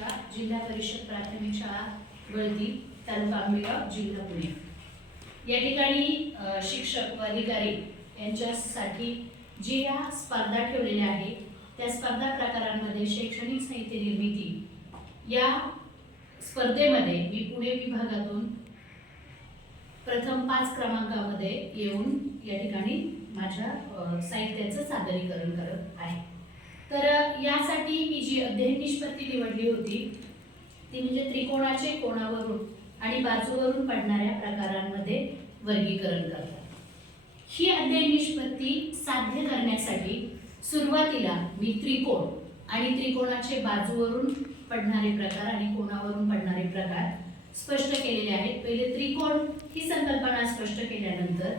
शिक्षिका, जिल्हा परिषद प्राथमिक शाळा वळती, तालुका आंबेगाव, जिल्हा पुणे। या ठिकाणी शिक्षक व अधिकारी यांच्यासाठी जी या स्पर्धा ठेवलेल्या आहे त्या स्पर्धा प्रकारांमध्ये शैक्षणिक साहित्य निर्मिती या स्पर्धेमध्ये मी पुणे विभागातून प्रथम 5 क्रमांकामध्ये येऊन या ठिकाणी माझ्या साहित्याचं सादरीकरण करत आहे। तर यासाठी मी जी अध्ययन निष्पत्ती निवडली होती ती म्हणजे त्रिकोणाचे कोणावरून आणि बाजूवरून पडणाऱ्या प्रकारांमध्ये वर्गीकरण करतात। ही अध्ययन निष्पत्ती साध्य करण्यासाठी सुरुवातीला मी त्रिकोण आणि त्रिकोणाचे बाजूवरून पडणारे प्रकार आणि कोणावरून पडणारे प्रकार स्पष्ट केलेले आहेत। पहिले त्रिकोण ही संकल्पना स्पष्ट केल्यानंतर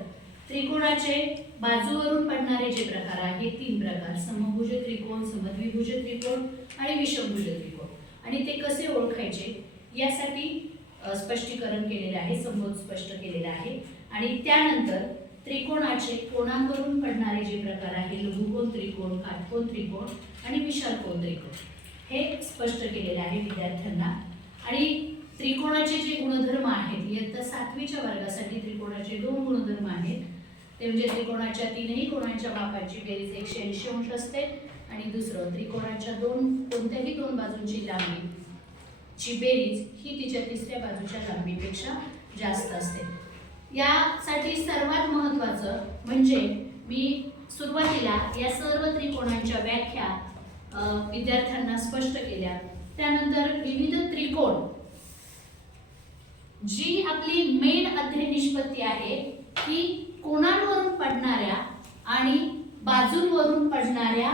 त्रिकोणाचे बाजूवरून पडणारे जे प्रकार आहेत 3 प्रकार, समभुज त्रिकोण, समद्विभुज त्रिकोण आणि विषमभुज त्रिकोण, आणि ते कसे ओळखायचे यासाठी स्पष्टीकरण केलेले आहे, संबोध स्पष्ट केलेला आहे। आणि त्यानंतर त्रिकोणाचे कोणांवरून पडणारे जे प्रकार आहे, लघुकोन त्रिकोण, काटकोन त्रिकोण आणि विशालकोन त्रिकोण, हे स्पष्ट केलेले आहे विद्यार्थ्यांना। आणि त्रिकोणाचे जे गुणधर्म आहेत, इयत्ता 7वीच्या वर्गासाठी त्रिकोणाचे 2 गुणधर्म आहेत, ते म्हणजे त्रिकोणाच्या 3ही कोणांच्या मापाची बेरीज 180 अंश असते आणि दुसरं त्रिकोणाच्या कोणत्याही 2 बाजूंची लांबीची बेरीज ही तिच्या तिसऱ्या बाजूच्या लांबीपेक्षा जास्त असते। यासाठी सर्वात महत्त्वाचं म्हणजे मी सुरुवातीला या सर्व त्रिकोणांच्या व्याख्या विद्यार्थ्यांना स्पष्ट केल्या। त्यानंतर विविध त्रिकोण जी आपली मेन अध्ययन निष्पत्ती आहे ती कोणांवरून पडणाऱ्या आणि बाजूंवरून पडणाऱ्या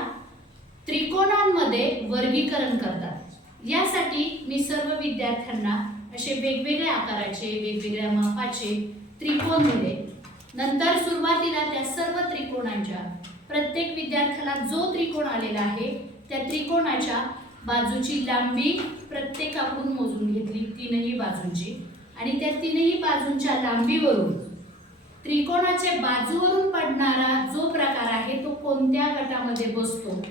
त्रिकोणांमध्ये वर्गीकरण करतात। यासाठी मी सर्व विद्यार्थ्यांना असे वेगवेगळ्या आकाराचे वेगवेगळ्या मापाचे त्रिकोण दिले। नंतर सुरुवातीला त्या सर्व त्रिकोणांच्या प्रत्येक विद्यार्थ्याला जो त्रिकोण आलेला आहे त्या त्रिकोणाच्या बाजूची लांबी प्रत्येकाकडून मोजून घेतली, 3ही बाजूंची, आणि त्या 3ही बाजूंच्या लांबीवरून त्रिकोणाचे बाजूवरून पडणारा जो प्रकार आहे तो कोणत्या गटामध्ये बसतो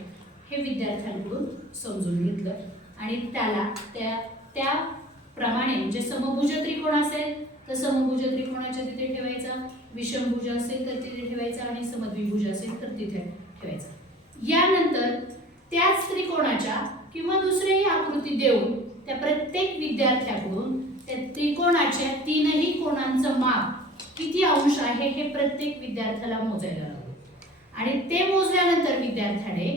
हे विद्यार्थ्यांकडून समजून घेतलं। आणि त्याला त्याप्रमाणे म्हणजे समभुज त्रिकोण असेल तर समभुज त्रिकोणाच्या तिथे ठेवायचा, विषमभुज असेल तर तिथे ठेवायचा आणि समद्विभुज असेल तर तिथे ठेवायचा। यानंतर त्याच त्रिकोणाच्या किंवा दुसरीही आकृती देऊन त्या प्रत्येक विद्यार्थ्याकडून त्या त्रिकोणाच्या 3ही कोणांचं माप किती अंश आहे हे प्रत्येक विद्यार्थ्याला मोजायला लागतं। आणि ते मोजल्यानंतर विद्यार्थ्याने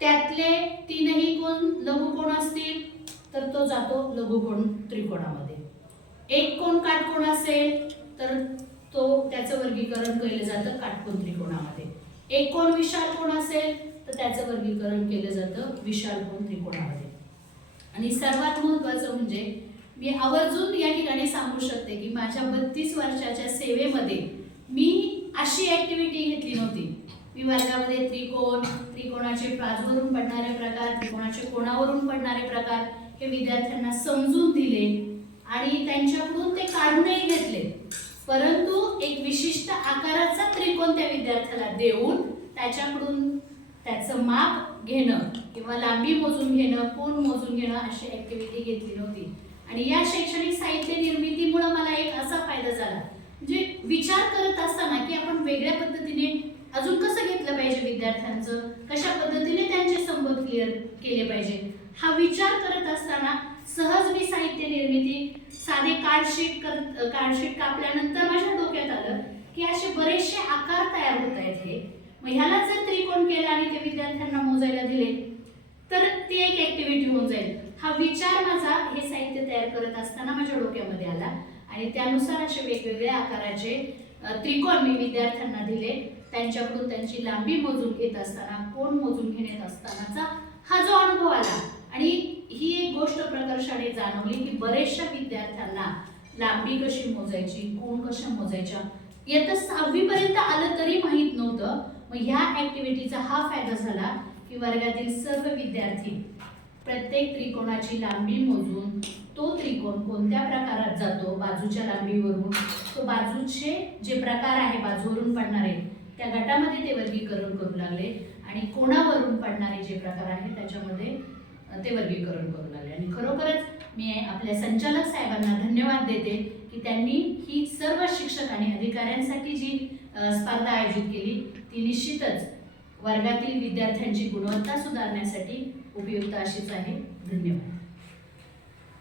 त्यातले 3ही कोण लघुकोण असतील तर तो जातो लघुकोण त्रिकोणामध्ये, एक कोण काटकोण असेल तर त्याचं वर्गीकरण केलं जातं काटकोन त्रिकोणामध्ये, एक कोण विशालकोण असेल तर त्याचं वर्गीकरण केलं जातं विशालकोन त्रिकोणामध्ये। आणि सर्वात महत्त्वाचं म्हणजे मी आवर्जून या ठिकाणी सांगू शकते की माझ्या 32 वर्षाच्या सेवेमध्ये मी अशी ऍक्टिव्हिटी घेतली नव्हती। मी वर्गामध्ये त्रिकोणाचे बाजूवरून पडणारे प्रकार, त्रिकोणाचे कोणावरून पडणारे प्रकार हे विद्यार्थ्यांना समजून दिले आणि त्यांच्याकडून ते काढूनही घेतले, परंतु एक विशिष्ट आकाराचा त्रिकोण त्या विद्यार्थ्याला देऊन त्याच्याकडून त्याचं माप घेणं किंवा लांबी मोजून घेणं, कोण मोजून घेणं अशी ऍक्टिव्हिटी घेतली नव्हती। आणि या शैक्षणिक साहित्य निर्मितीमुळे मला एक असा फायदा झाला, म्हणजे विचार करत असताना की आपण वेगळ्या पद्धतीने अजून कसं घेतलं पाहिजे विद्यार्थ्यांचं, कशा पद्धतीने त्यांचे संबोध क्लिअर केले पाहिजे, हा विचार करत असताना सहज मी साहित्य निर्मिती साधे कार्डशीट कापल्यानंतर माझ्या डोक्यात आलं की असे बरेचसे आकार तयार होत आहेत हे, मग ह्याला जर त्रिकोण केला आणि ते विद्यार्थ्यांना मोजायला दिले तर ती एक ऍक्टिव्हिटी होऊन जाईल। हा विचार माझा हे साहित्य तयार करत असताना माझ्या डोक्यामध्ये आला आणि त्यानुसार असे वेगवेगळ्या आकाराचे त्रिकोण मी विद्यार्थ्यांना दिले। त्यांच्याकडून त्यांची लांबी मोजून घेत असताना, कोण मोजून घेण्यात असतानाचा हा जो अनुभव आला, आणि ही एक गोष्ट प्रकर्षाने जाणवली की बरेचशा विद्यार्थ्यांना लांबी कशी मोजायची, कोण कशा मोजायच्या इयत्ता 6वी पर्यंत आलं तरी माहीत नव्हतं। मग ह्या ऍक्टिव्हिटीचा हा फायदा झाला की वर्गातील सर्व विद्यार्थी प्रत्येक त्रिकोणाची लांबी मोजून तो त्रिकोण कोणत्या प्रकारात जातो बाजूच्या लांबीवरून, तो बाजूचे जे प्रकार आहे बाजूवरून पडणारे त्या गटामध्ये ते वर्गीकरण करू लागले आणि कोणावरून पडणारे जे प्रकार आहेत त्याच्यामध्ये ते वर्गीकरण करू लागले. आणि खरोखरच मी आपल्या संचालक साहेबांना धन्यवाद देते की त्यांनी ही सर्व शिक्षक आणि अधिकाऱ्यांसाठी जी स्पर्धा आयोजित केली ती निश्चितच वर्गातील विद्यार्थ्यांची गुणवत्ता सुधारण्यासाठी उपयुक्त अशीच आहे. धन्यवाद.